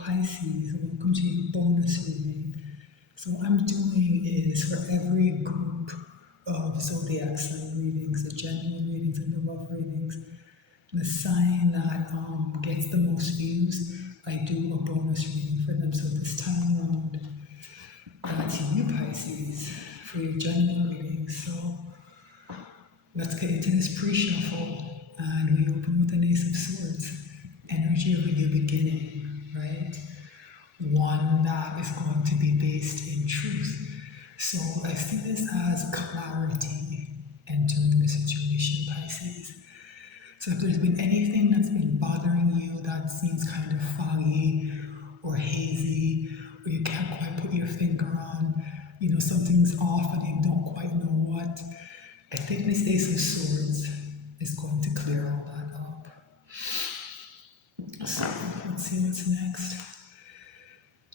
Pisces, welcome to your bonus reading. So what I'm doing is for every group of zodiac sign readings, the general readings and the love readings, the sign that gets the most views, I do a bonus reading for them. So this time around, that's you Pisces for your general readings. So let's get into this pre-shuffle, and we open with an Ace of Swords, energy of a new beginning, right? One that is going to be based in truth. So I see this as clarity entering the situation, Pisces. So if there's been anything that's been bothering you that seems kind of foggy or hazy, or you can't quite put your finger on, something's off and you don't quite know what, I think this Ace of Swords is going to clear all that up. So let's see what's next.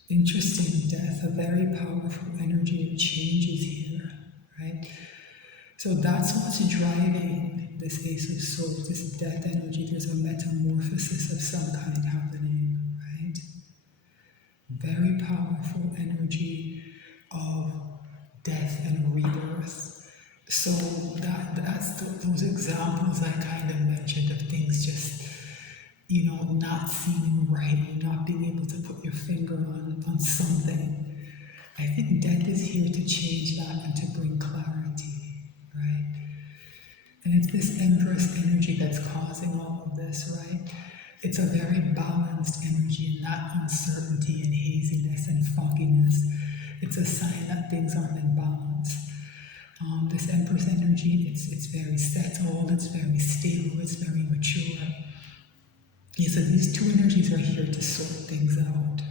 Interesting, death, a very powerful energy of change is here, right? So that's what's driving this Ace of Swords, this death energy. There's a metamorphosis of some kind happening, right? Very powerful energy of death and rebirth. So that's those examples I kind of mentioned of things just, not seeming right, not being able to put your finger on something. I think death is here to change that and to bring clarity, right? And it's this Empress energy that's causing all of this, right? It's a very balanced energy, and not uncertainty and haziness and fogginess. It's a sign that things aren't in balance. This Empress energy, it's very settled, it's very stable, it's very mature. Yeah, so these two energies are here to sort things out.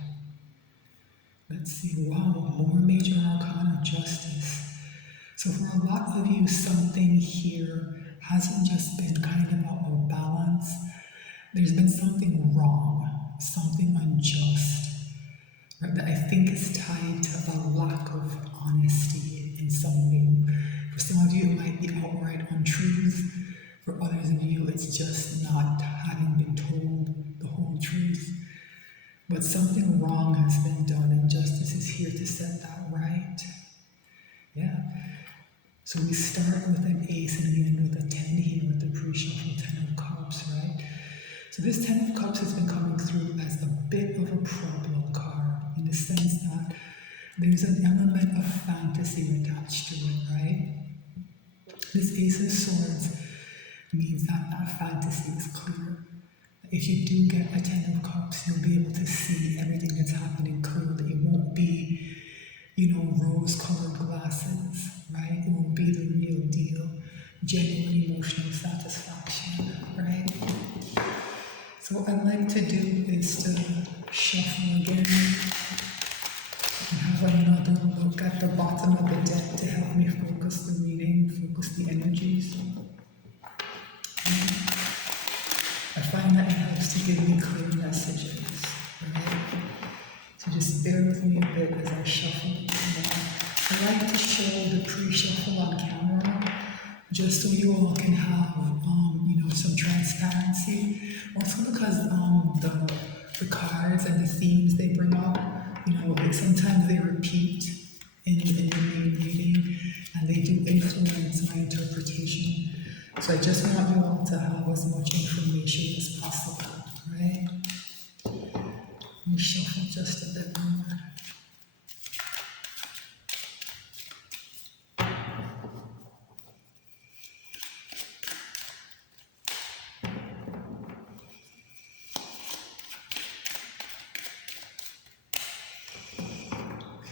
Let's see, wow, more major arcana, justice. So for a lot of you, something here hasn't just been kind of about balance. There's been something wrong, something unjust, right, that I think is tied to a lack of honesty in some way. For some of you, it might be outright untruth. For others of you, it's just not having been told the whole truth. But something wrong has been done, and justice is here to set that right. Yeah. So we start with an ace and we end with a 10 here with the pre-shuffle 10 of cups, right? So this 10 of cups has been coming through as a bit of a problem card, in the sense that there's an element of fantasy attached to it, right? This Ace of Swords means that fantasy is clear. If you do get a 10 of cups, you'll be able to see everything that's happening clearly. It won't be, rose-colored glasses, right? It will be the real deal. Genuine emotional satisfaction, right? So what I'd like to do is to shuffle again and have another look at the bottom of the deck to help me focus the reading, focus the energies. I find that it helps to give me clear messages, right? So just bear with me a bit as I shuffle. I like to show the pre-shuffle on camera, just so you all can have, some transparency. Also because the cards and the themes they bring up, sometimes they repeat in the main reading, and they do influence my interpretation. So I just want you all to have as much information as possible, right? Let me shuffle just a bit more.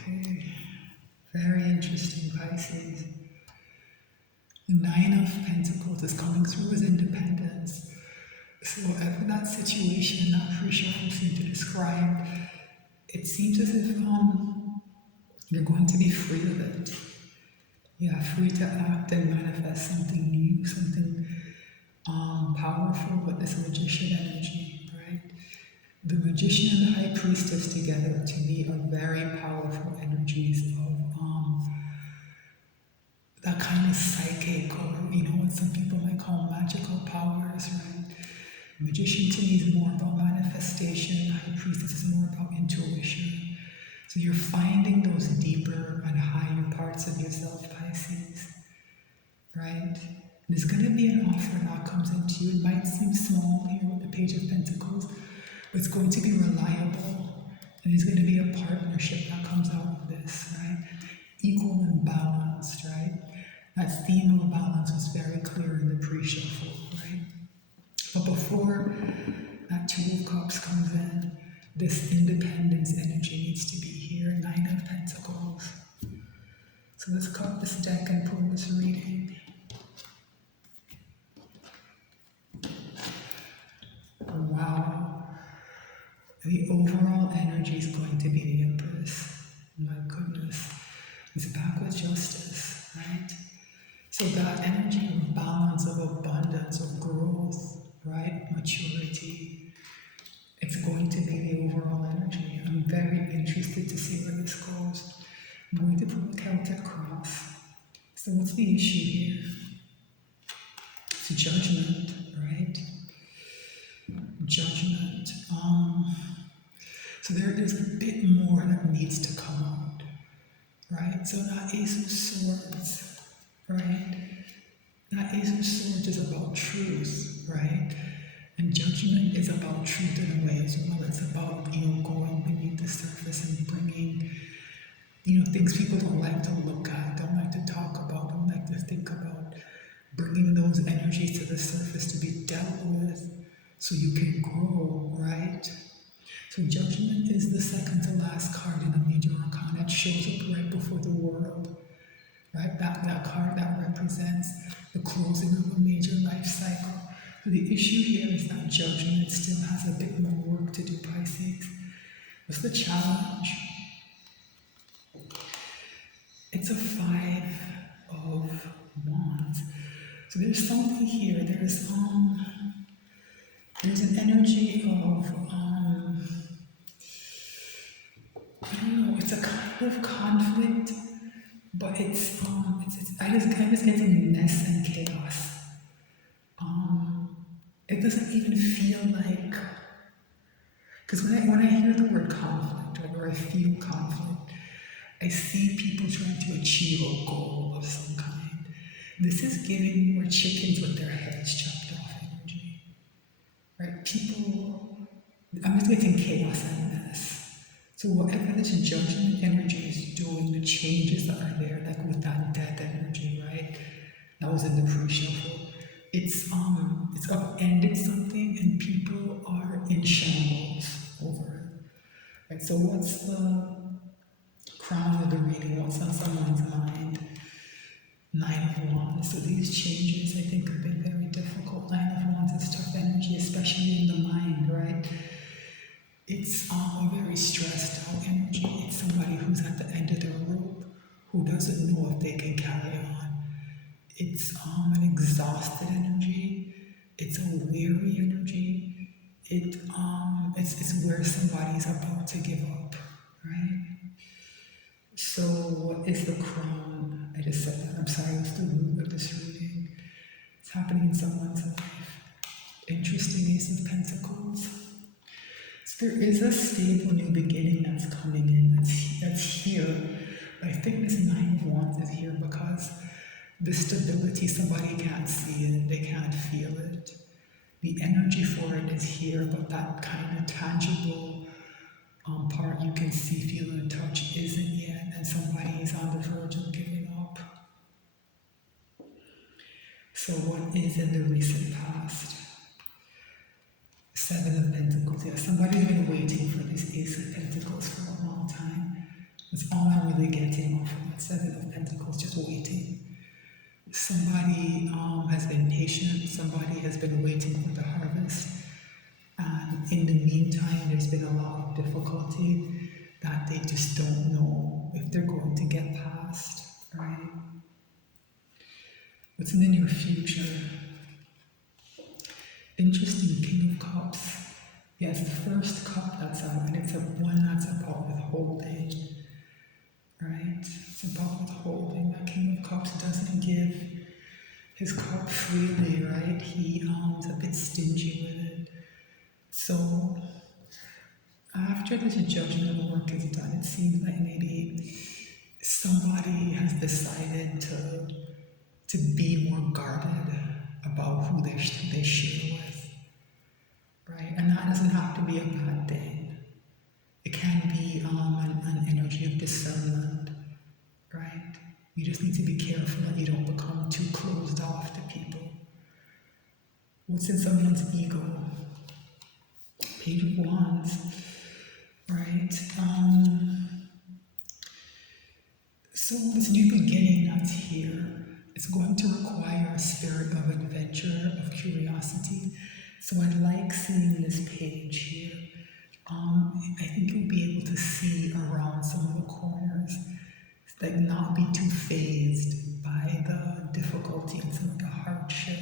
Okay, very interesting, Pisces. The 9 of Pentacles is coming through as independence. So whatever that situation, that pre-shuffle seemed to describe, it seems as if you're going to be free of it. Yeah, free to act and manifest something new, something powerful with this Magician energy, right? The Magician and the High Priestess together, to me, are very powerful energies of that kind of psychic, or what some people might call magical powers, right? Magician to me is more about manifestation. High Priestess is more about right? There's going to be an offer that comes into you. It might seem small here with the Page of Pentacles, but it's going to be reliable. And there's going to be a partnership that comes out of this, right? Equal and balanced, right? That theme of balance was very clear in the pre-shuffle, right? But before that Two of Cups comes in, this independence energy needs to be here. Nine of Pentacles. So let's cut this deck and pull this reading. Wow. The overall energy is going to be the Empress. My goodness. It's back with justice, right? So that energy of balance, of abundance, of growth, right? Maturity. It's going to be the overall energy. I'm very interested to see where this goes. I'm going to put the Celtic cross. So what's the issue here? It's judgment, right? Judgment. So there's a bit more that needs to come out, right? So that Ace of Swords, right? That Ace of Swords is about truth, right? And judgment is about truth in a way as well. It's about, going beneath the surface and bringing, things people don't like to look at, don't like to talk about, don't like to think about, bringing those energies to the surface to be dealt with so you can grow, right? So judgment is the second to last card in the major arcana. It shows up right before the world, right? That card that represents the closing of a major life cycle. So the issue here is that judgment still has a bit more work to do, Pisces. What's the challenge? It's a Five of Wands. So there's something here. There's an energy of I don't know. It's a kind of conflict, but I just getting mess and chaos. It doesn't even feel like, because when I hear the word conflict, right, or I feel conflict, I see people trying to achieve a goal of some kind. This is giving more chickens with their heads chopped off energy, right? I'm just getting chaos and mess. So whatever this judgment energy is doing, the changes that are there, like with that death energy, right? That was in the pre-shuffle. It's upended something and people are in shambles over it. Right? So what's the crown of the reading? What's on someone's mind? Nine of Wands. So these changes, I think, have been very difficult. Nine of Wands is tough energy, especially in the mind, right? It's a very stressed out energy. It's somebody who's at the end of their rope, who doesn't know if they can carry on. It's an exhausted energy. It's a weary energy. It's where somebody's about to give up, right? So what is the crown? I just said that. I'm sorry, what's the root of this reading? It's happening in someone's life. Interesting Ace of Pentacles. So there is a stable new beginning that's coming in. That's here. But I think this Nine of Wands is here because the stability, somebody can't see it, they can't feel it. The energy for it is here, but that kind of tangible part you can see, feel, and touch isn't yet, and somebody is on the verge of giving up. So what is in the recent past? Seven of Pentacles. Yeah, somebody's been waiting for this Ace of Pentacles for a long time. That's all I'm really getting off of that Seven of Pentacles, just waiting. Somebody has been patient, somebody has been waiting for the harvest, and in the meantime there's been a lot of difficulty that they just don't know if they're going to get past, right? What's in the near future? Interesting, King of Cups. Yes, the first cup that's out, and it's one that's about withholding. Right? It's about withholding. That King of Cups doesn't give his cup freely, right? He's a bit stingy with it. So after this judgment work is done, it seems like maybe somebody has decided to to be more guarded about who they share with, right? And that doesn't have to be a bad thing. It can be an energy of discernment, right? You just need to be careful that you don't become too closed off to people. What's in someone's ego? Page of Wands, right? So this new beginning that's here, it's going to require a spirit of adventure, of curiosity. So I like seeing this page here. I think you'll be able to see around some of the corners, like not be too phased by the difficulty and some of the hardship,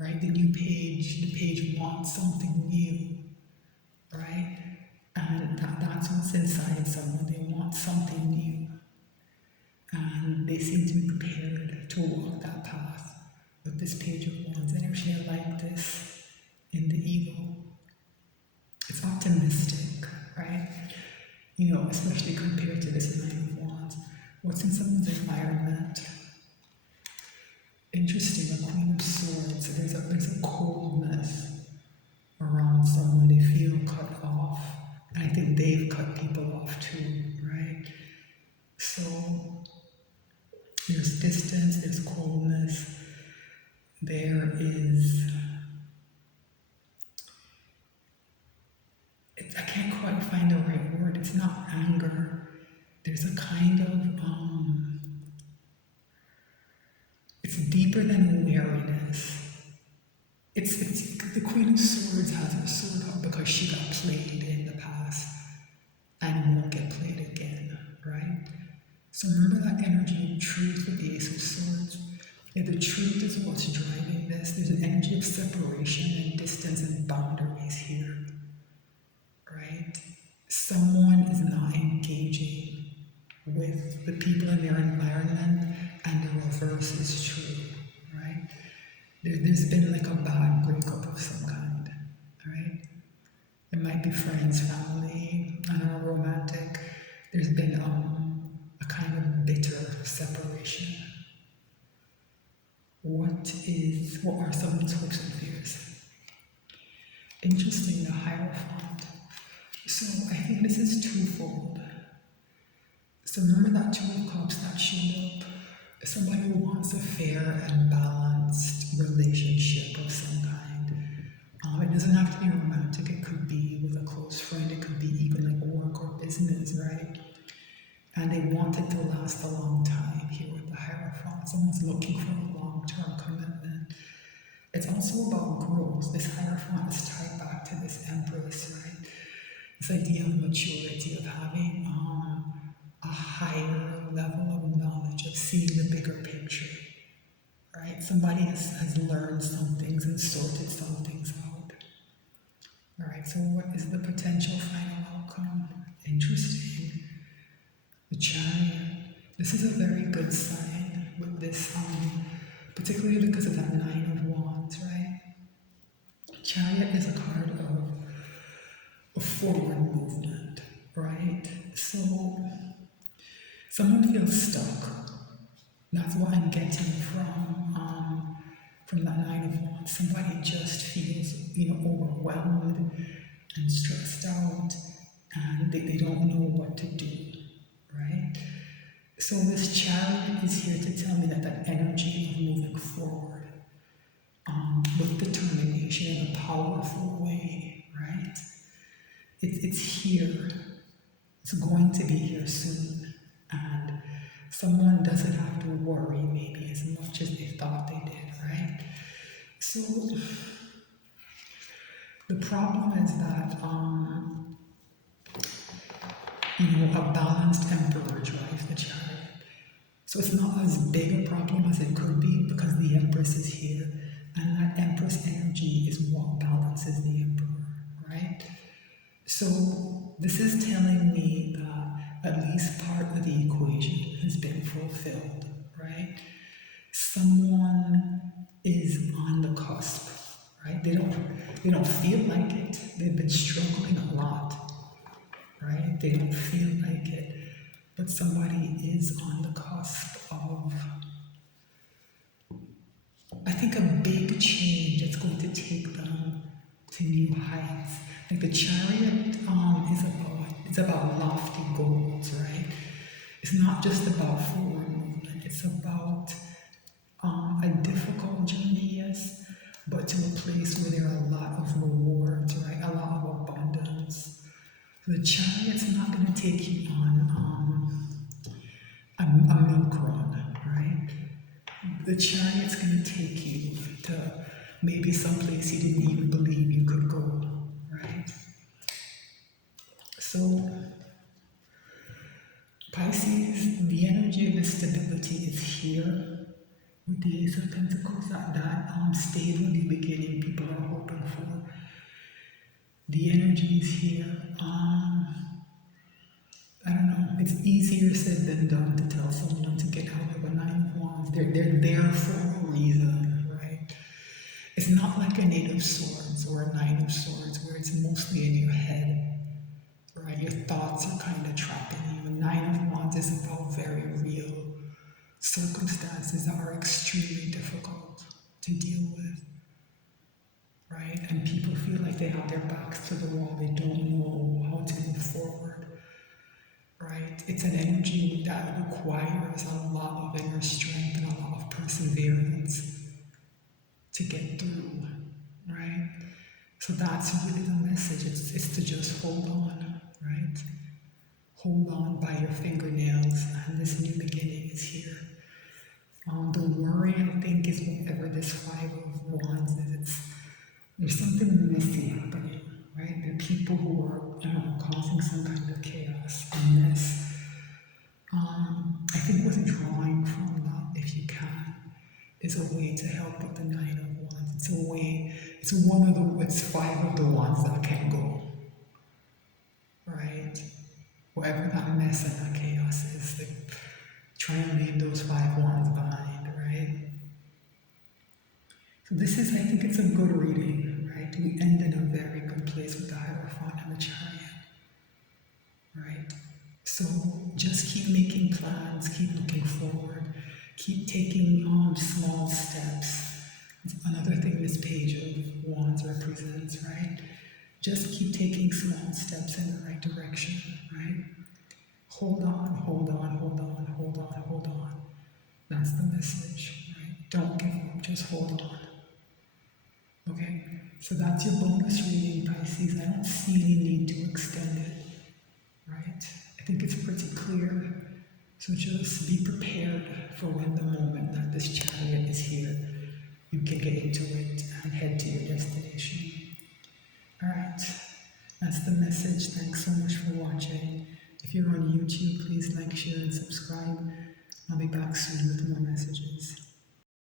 right? The page wants something new, right? And that's what's inside someone. They want something new. And they seem to be prepared to walk that path with this page of wands. And actually I like this in the ego. It's optimistic, right? You know, especially compared to this nine of wands. What's in someone's environment? Interesting, a queen of swords. So there's a coldness around someone. They feel cut off. And I think they've cut people off too, right? So there's distance, there's coldness, there is, I can't quite find the right word, it's not anger, there's a kind of, it's deeper than wariness. It's the Queen of Swords has her sword up because she got played in the past and won't get played again, right? So remember that energy of truth with the Ace of Swords? Yeah, the truth is what's driving this. There's an energy of separation and distance and boundaries here, right? Someone is not engaging with the people in their environment, and the reverse is true, right? There's been like a bad breakup of some kind, right? It might be friends, family, and a romantic. There's been a kind of bitter separation. What are someone's hopes and fears? Interesting, the Hierophant. So I think this is twofold. So remember that Two of Cups that showed up? Somebody who wants a fair and balanced relationship of some kind. It doesn't have to be romantic, it could be with a close friend, it could be even like work or business, right? And they want it to last a long time here with the Hierophant. Someone's looking for a long-term commitment. It's also about growth. This Hierophant is tied back to this Empress, right? This idea of maturity, of having a higher level of knowledge, of seeing the bigger picture, right? Somebody has learned some things and sorted some things out. All right, so what is the potential final outcome? Interesting. The Chariot. This is a very good sign with this, particularly because of that Nine of Wands, right? Chariot is a card of a forward movement, right? So someone feels stuck. That's what I'm getting from that Nine of Wands. Somebody just feels, overwhelmed and stressed out, and they don't know what to do, right? So this Chariot is here to tell me that energy of moving forward with determination in a powerful way, right? It's here. It's going to be here soon, and someone doesn't have to worry maybe as much as they thought they did, right? So the problem is that a balanced emperor drives the Chariot. So it's not as big a problem as it could be because the Empress is here, and that Empress energy is what balances the emperor, right? So this is telling me that at least part of the equation has been fulfilled, right? Someone is on the cusp, right? They don't feel like it. They've been struggling a lot, right? They don't feel like it, but somebody is on the cusp of big change that's going to take them to new heights. Like the chariot it's about lofty goals, right? It's not just about forward movement. It's about a difficult journey, yes, but to a place where there are a lot of rewards, right? A lot of abundance. So the chariot's not going to take you on a milk run, right? The chariot's going to take you to maybe someplace you didn't even believe you could go, right? So, Pisces, the energy of the stability is here with the Ace of Pentacles, that stable beginning people are hoping for. The energy is here. I don't know, it's easier said than done to tell someone to get out of a Nine of Wands. They're there for a reason, right? It's not like a Eight of Swords or a Nine of Swords where it's mostly in your head, right? Your thoughts are kind of trapping you. Nine of Wands is about very real circumstances that are extremely difficult to deal with, right? And people feel like they have their backs to the wall. They don't know how to move forward, right? It's an energy that requires a lot of inner strength and a lot of perseverance to get through, right? So that's really the message. It's to just hold on, right? Hold on by your fingernails, and this new beginning is here. The worry, I think, is whatever this Five of Wands is. There's something messy happening, right? There are people who are causing some kind of chaos and mess. I think withdrawing from that, if you can, is a way to help with the Nine of Wands. It's a way. It's Five of the Wands that can go, right? Whatever that mess and that chaos is, like, try and leave those Five Wands behind, right? So this is, I think it's a good reading, right? We end in a very good place with the Hierophant and the Chariot, right? So just keep making plans, keep looking forward, keep taking small steps. It's another thing this page of Wands represents, right? Just keep taking small steps in the right direction, right? Hold on, hold on, hold on, hold on, hold on. That's the message, right? Don't give up, just hold on. Okay, so that's your bonus reading, Pisces. I don't see any need to extend it, right? I think it's pretty clear. So just be prepared for when the moment that this chariot is here, you can get into it and head to your destination. All right, that's the message. Thanks so much for watching. If you're on YouTube, please like, share, and subscribe. I'll be back soon with more messages.